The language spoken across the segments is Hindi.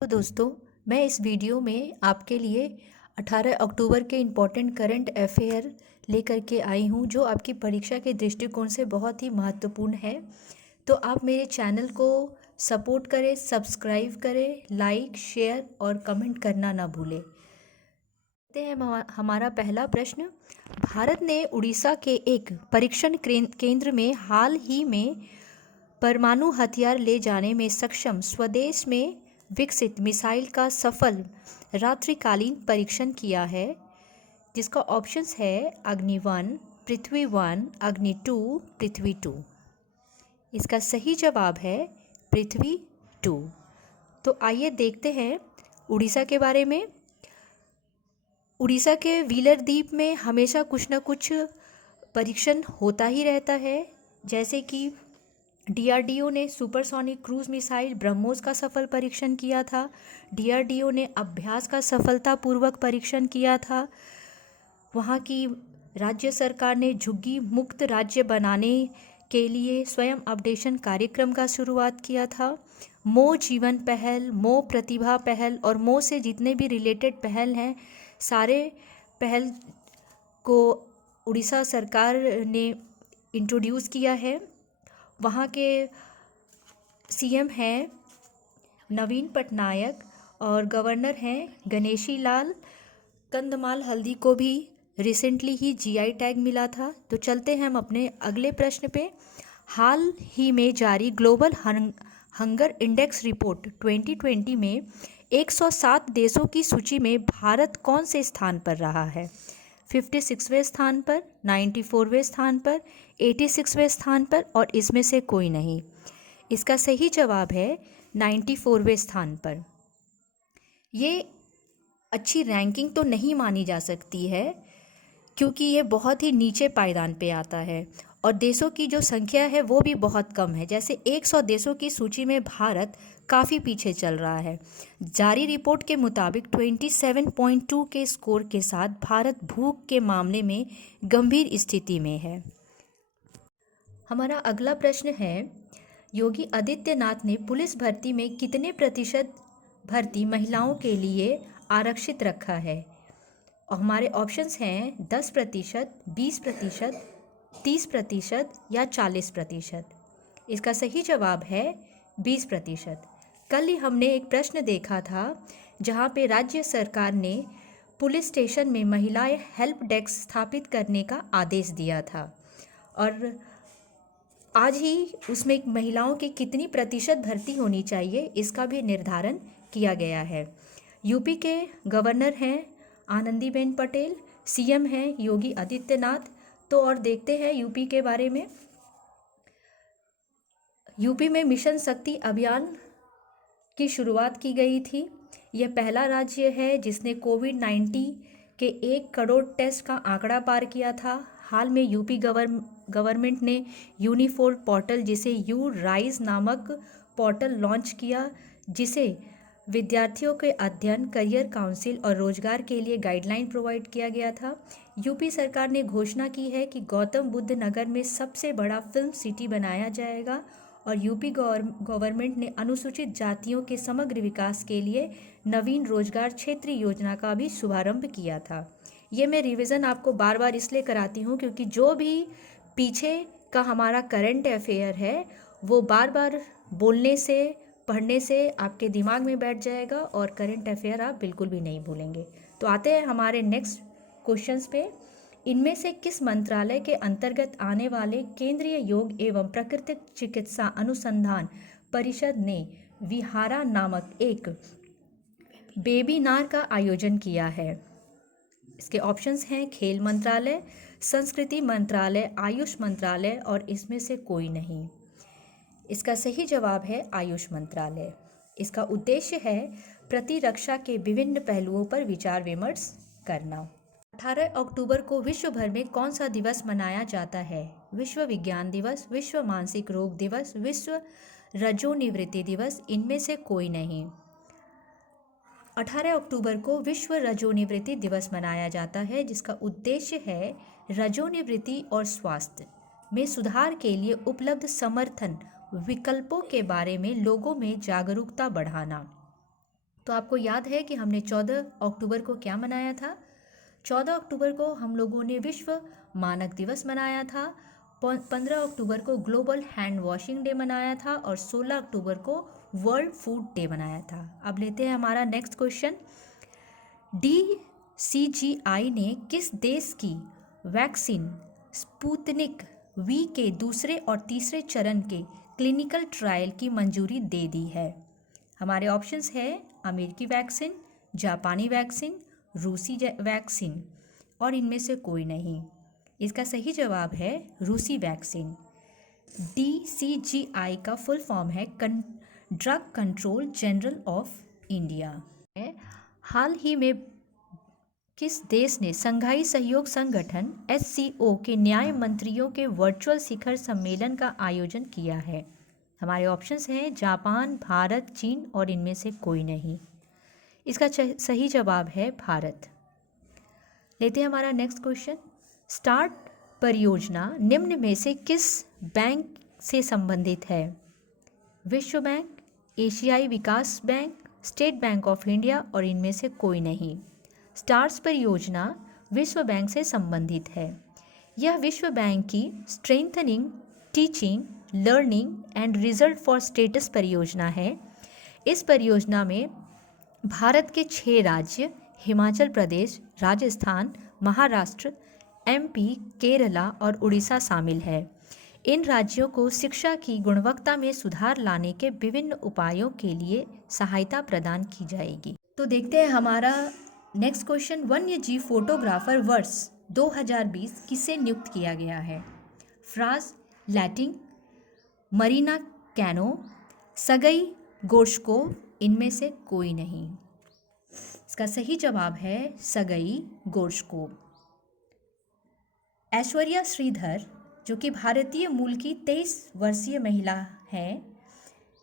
तो दोस्तों, मैं इस वीडियो में आपके लिए 18 अक्टूबर के इम्पोर्टेंट करंट अफेयर लेकर के आई हूँ, जो आपकी परीक्षा के दृष्टिकोण से बहुत ही महत्वपूर्ण है। तो आप मेरे चैनल को सपोर्ट करें, सब्सक्राइब करें, लाइक, शेयर और कमेंट करना ना भूलें। देखते हैं हमारा पहला प्रश्न। भारत ने उड़ीसा के एक परीक्षण केंद्र में हाल ही में परमाणु हथियार ले जाने में सक्षम स्वदेश में विकसित मिसाइल का सफल रात्रिकालीन परीक्षण किया है, जिसका ऑप्शंस है अग्नि 1, पृथ्वी 1, अग्नि 2, पृथ्वी 2। इसका सही जवाब है पृथ्वी 2। तो आइए देखते हैं उड़ीसा के बारे में। उड़ीसा के व्हीलर द्वीप में हमेशा कुछ न कुछ परीक्षण होता ही रहता है, जैसे कि डीआरडीओ ने सुपरसोनिक क्रूज मिसाइल ब्रह्मोस का सफल परीक्षण किया था। डीआरडीओ ने अभ्यास का सफलतापूर्वक परीक्षण किया था। वहाँ की राज्य सरकार ने झुग्गी मुक्त राज्य बनाने के लिए स्वयं अपडेशन कार्यक्रम का शुरुआत किया था। मो जीवन पहल, मो प्रतिभा पहल और मो से जितने भी रिलेटेड पहल हैं, सारे पहल को उड़ीसा सरकार ने इंट्रोड्यूस किया है। वहाँ के सीएम हैं नवीन पटनायक और गवर्नर हैं गणेशी लाल। कंधमाल हल्दी को भी रिसेंटली ही जीआई टैग मिला था। तो चलते हैं हम अपने अगले प्रश्न पे। हाल ही में जारी ग्लोबल हंगर इंडेक्स रिपोर्ट 2020 में 107 देशों की सूची में भारत कौन से स्थान पर रहा है? 56वें स्थान पर, 94वें स्थान पर, 86वें स्थान पर और इसमें से कोई नहीं। इसका सही जवाब है 94वें स्थान पर। ये अच्छी रैंकिंग तो नहीं मानी जा सकती है, क्योंकि ये बहुत ही नीचे पायदान पे आता है और देशों की जो संख्या है वो भी बहुत कम है। जैसे 100 देशों की सूची में भारत काफ़ी पीछे चल रहा है। जारी रिपोर्ट के मुताबिक 27.2 के स्कोर के साथ भारत भूख के मामले में गंभीर स्थिति में है। हमारा अगला प्रश्न है, योगी आदित्यनाथ ने पुलिस भर्ती में कितने प्रतिशत भर्ती महिलाओं के लिए आरक्षित रखा है? और हमारे ऑप्शंस हैं 10%, 20%, 30% या 40%। इसका सही जवाब है 20%। कल ही हमने एक प्रश्न देखा था जहां पे राज्य सरकार ने पुलिस स्टेशन में महिलाएं हेल्प डेस्क स्थापित करने का आदेश दिया था और आज ही उसमें महिलाओं की कितनी प्रतिशत भर्ती होनी चाहिए इसका भी निर्धारण किया गया है। यूपी के गवर्नर हैं आनंदीबेन पटेल, सीएम हैं योगी आदित्यनाथ। तो और देखते हैं यूपी के बारे में। यूपी में मिशन शक्ति अभियान की शुरुआत की गई थी। यह पहला राज्य है जिसने कोविड-19 के 1 करोड़ टेस्ट का आंकड़ा पार किया था। हाल में यूपी गवर्नमेंट ने यूनिफोर्ड पोर्टल, जिसे यू राइज नामक पोर्टल लॉन्च किया, जिसे विद्यार्थियों के अध्ययन, करियर काउंसिल और रोजगार के लिए गाइडलाइन प्रोवाइड किया गया था। यूपी सरकार ने घोषणा की है कि गौतम बुद्ध नगर में सबसे बड़ा फिल्म सिटी बनाया जाएगा और यूपी गवर्नमेंट ने अनुसूचित जातियों के समग्र विकास के लिए नवीन रोजगार क्षेत्र योजना का भी शुभारंभ किया था। ये मैं रिवीजन आपको बार बार इसलिए कराती हूँ क्योंकि जो भी पीछे का हमारा करंट अफेयर है वो बार बार बोलने से, पढ़ने से आपके दिमाग में बैठ जाएगा और करंट अफेयर आप बिल्कुल भी नहीं भूलेंगे। तो आते हैं हमारे नेक्स्ट क्वेश्चंस पे। इनमें से किस मंत्रालय के अंतर्गत आने वाले केंद्रीय योग एवं प्राकृतिक चिकित्सा अनुसंधान परिषद ने विहारा नामक एक वेबिनार का आयोजन किया है? इसके ऑप्शंस हैं खेल मंत्रालय, संस्कृति मंत्रालय, आयुष मंत्रालय और इसमें से कोई नहीं। इसका सही जवाब है आयुष मंत्रालय। इसका उद्देश्य है प्रतिरक्षा के विभिन्न पहलुओं पर विचार विमर्श करना। 18 अक्टूबर को विश्व भर में कौन सा दिवस मनाया जाता है? विश्व विज्ञान दिवस, विश्व मानसिक रोग दिवस, विश्व रजोनिवृत्ति दिवस, इनमें से कोई नहीं। 18 अक्टूबर को विश्व रजोनिवृत्ति दिवस मनाया जाता है, जिसका उद्देश्य है रजोनिवृत्ति और स्वास्थ्य में सुधार के लिए उपलब्ध समर्थन विकल्पों के बारे में लोगों में जागरूकता बढ़ाना। तो आपको याद है कि हमने 14 अक्टूबर को क्या मनाया था? 14 अक्टूबर को हम लोगों ने विश्व मानक दिवस मनाया था, 15 अक्टूबर को ग्लोबल हैंड वॉशिंग डे मनाया था और 16 अक्टूबर को वर्ल्ड फूड डे मनाया था। अब लेते हैं हमारा नेक्स्ट क्वेश्चन। DCGI ने किस देश की वैक्सीन स्पुतनिक वी के दूसरे और तीसरे चरण के क्लिनिकल ट्रायल की मंजूरी दे दी है? हमारे ऑप्शंस है अमेरिकी वैक्सीन, जापानी वैक्सीन, रूसी वैक्सीन और इनमें से कोई नहीं। इसका सही जवाब है रूसी वैक्सीन। DCGI का फुल फॉर्म है drug control general of India. हाल ही में किस देश ने संघाई सहयोग संगठन SCO के न्याय मंत्रियों के वर्चुअल शिखर सम्मेलन का आयोजन किया है? हमारे ऑप्शंस हैं जापान, भारत, चीन और इनमें से कोई नहीं। इसका सही जवाब है भारत। लेते हैं हमारा नेक्स्ट क्वेश्चन। स्टार्ट परियोजना निम्न में से किस बैंक से संबंधित है? विश्व बैंक, एशियाई विकास bank, state bank of India और इनमें से कोई नहीं। स्टार्स परियोजना विश्व बैंक से संबंधित है। यह विश्व बैंक की strengthening teaching learning and result for status परियोजना है। इस परियोजना में भारत के 6 राज्य हिमाचल प्रदेश, राजस्थान, महाराष्ट्र, MP, केरला और उड़ीसा शामिल है। इन राज्यों को शिक्षा की गुणवत्ता में सुधार लाने के विभिन्न उपायों के लिए सहायता प्रदान की जाएगी। तो देखते हैं हमारा नेक्स्ट क्वेश्चन। वन्यजीव फोटोग्राफर वर्ष 2020 किसे नियुक्त किया गया है? फ्रांस लैटिंग, मरीना कैनो, सगई गोर्शकोव, इनमें से कोई नहीं। इसका सही जवाब है सगई गोर्शकोव। ऐश्वर्या श्रीधर जो कि भारतीय मूल की 23 वर्षीय महिला हैं,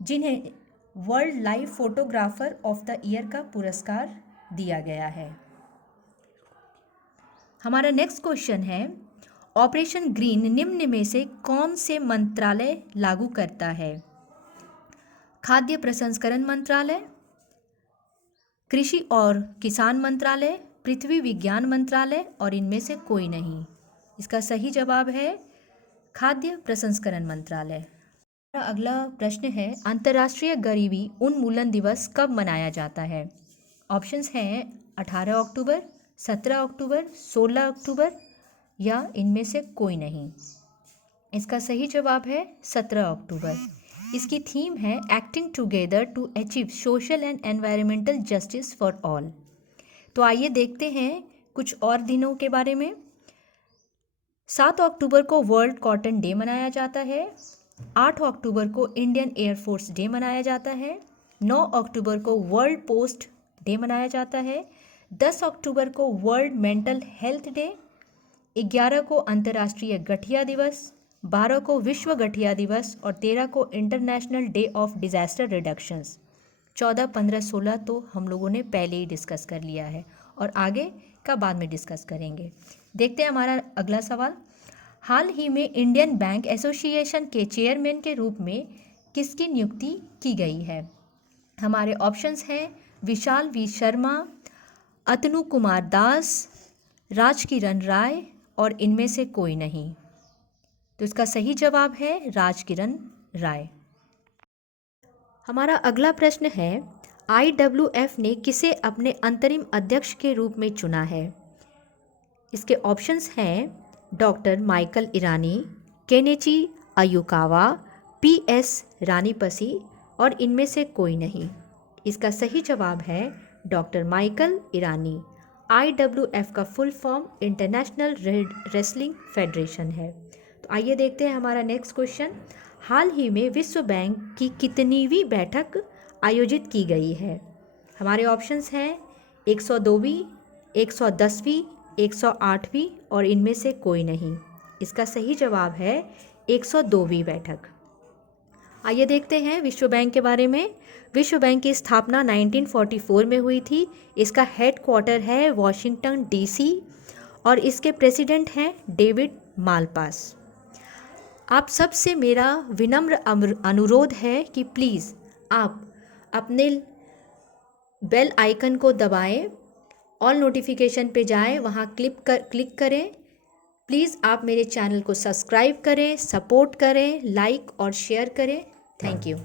जिन्हें world live photographer of the year का पुरस्कार दिया गया है। हमारा नेक्स्ट क्वेश्चन है ऑपरेशन ग्रीन निम्न में से कौन से मंत्रालय लागू करता है? खाद्य प्रसंस्करण मंत्रालय, कृषि और किसान मंत्रालय, पृथ्वी विज्ञान मंत्रालय और इनमें से कोई नहीं। इसका सही जवाब है खाद्य प्रसंस्करण मंत्रालय। अगला प्रश्न है अंतर्राष्ट्रीय गरीबी उन्मूलन दिवस कब मनाया जाता है? ऑप्शंस हैं 18 अक्टूबर, 17 अक्टूबर, 16 अक्टूबर या इनमें से कोई नहीं। इसका सही जवाब है 17 अक्टूबर। इसकी थीम है acting together to achieve social and environmental justice for all. तो आइए देखते हैं कुछ और दिनों के बारे में। 7 अक्टूबर को वर्ल्ड कॉटन डे मनाया जाता है। 8 अक्टूबर को इंडियन एयरफोर्स डे मनाया जाता है। 9 अक्टूबर को वर्ल्ड पोस्ट डे मनाया जाता है। 10 अक्टूबर को वर्ल्ड मेंटल हेल्थ डे। 11 को अंतर्राष्ट्रीय गठिया दिवस, 12 को विश्व गठिया दिवस और 13 को international day of disaster reductions. 14, 15, 16 तो हम लोगों ने पहले ही डिस्कस कर लिया है और आगे का बाद में डिस्कस करेंगे। देखते हैं हमारा अगला सवाल। हाल ही में इंडियन बैंक एसोसिएशन के चेयरमैन के रूप में किसकी नियुक्ति की गई है? हमारे ऑप्शंस हैं विशाल वी शर्मा, अतनु कुमार दास, राजकिरण राय और इनमें से कोई नहीं। तो इसका सही जवाब है राजकिरण राय। हमारा अगला प्रश्न है IWF ने किसे अपने अंतरिम अध्यक्ष के रूप में चुना है? इसके ऑप्शंस हैं डॉक्टर माइकल ईरानी, केनेची अयुकावा, PS रानीपसी और इनमें से कोई नहीं। इसका सही जवाब है डॉक्टर माइकल ईरानी। IWF का full form international wrestling federation है। तो आइए देखते हैं हमारा नेक्स्ट क्वेश्चन। हाल ही में विश्व बैंक की कितनीवीं बैठक आयोजित की गई है? हमारे ऑप्शंस हैं 102वीं, 110वीं, 108वीं और इनमें से कोई नहीं। इसका सही जवाब है 102वीं बैठक। आइए देखते हैं विश्व बैंक के बारे में। विश्व बैंक की स्थापना 1944 में हुई थी। इसका हेडक्वार्टर है वॉशिंगटन DC और इसके प्रेसिडेंट हैं डेविड मालपास। आप सबसे मेरा विनम्र अनुरोध है कि प्लीज़ आप अपने बेल आइकन को दबाएं, ऑल नोटिफिकेशन पे जाएं, वहाँ क्लिक करें। प्लीज़ आप मेरे चैनल को सब्सक्राइब करें, सपोर्ट करें, लाइक और शेयर करें। Thank you.